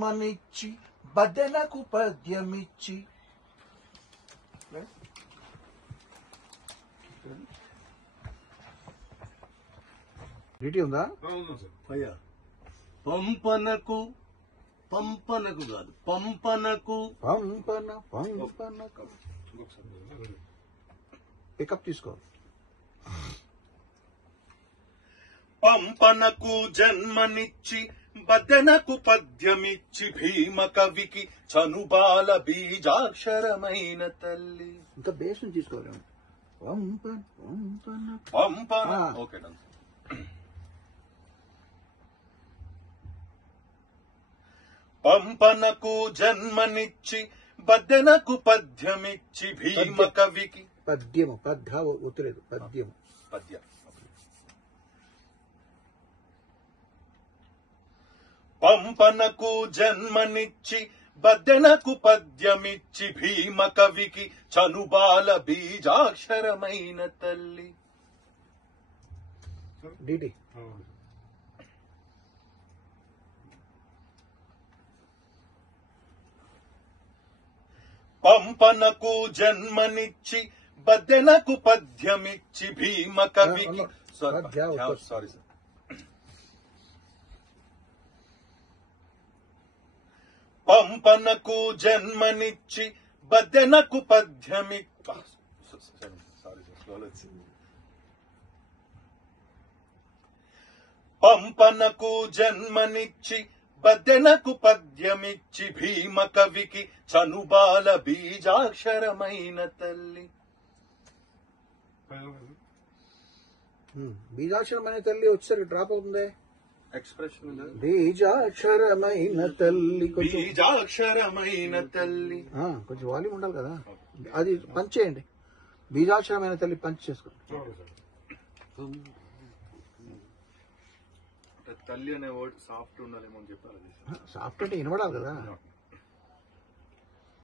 మనిచ్చి బదనకు పద్యమిచ్చి రీటి ఉందా? అయ్యా పంపనకు పంపనకు కాదు పంపనకు పంపన పంపనకు పికప్ తీసుకో. పంపనకు జన్మనిచ్చి బదనకు పద్యమిచ్చి భీమ కవికి చనుబాల బీజాక్షరమైన తల్లి. ఇంకా బేస్ నుంచి తీసుకోవాలి. పంపన పంపన పంపన ఓకే పంపనకు జన్మనిచ్చి బదనకు పద్యమిచ్చి భీమ కవికి పద్యము పద్ద ఒత్తులేదు పద్యము పద్య పంపనకు జన్మనిచ్చి బదనకు పద్యమిచ్చి భీమ కవికి చనుబాల బీజాక్షరమైన తల్లి. డిటి పంపనకు జన్మనిచ్చి బదనకు పద్యమిచ్చి భీమ కవికి సారీ పంపనకు జన్మనిచ్చి బదనకు పద్యమిచ్చి పంపనకు జన్మనిచ్చి బదనకు పద్యమిచ్చి భీమ కవికి చనుబాల బీజాక్షరమైన తల్లి. బీజాక్షరమైన తల్లి వచ్చేసరికి డ్రాప్ అవుతుంది. ఎక్స్ప్రెషన్ బీజాక్షరమైన తల్లి బీజాక్షరమైన తల్లి కొంచెం వాల్యూమ్ ఉండాలి కదా. అది పంచ్ చేయండి. బీజాక్షరమైన తల్లి పంచ్ చేసుకోండి. తల్లి అనే వర్డ్ సాఫ్ట్ ఉండాలేమో అని చెప్పారు. సాఫ్ట్ అంటే వినబడాలి కదా.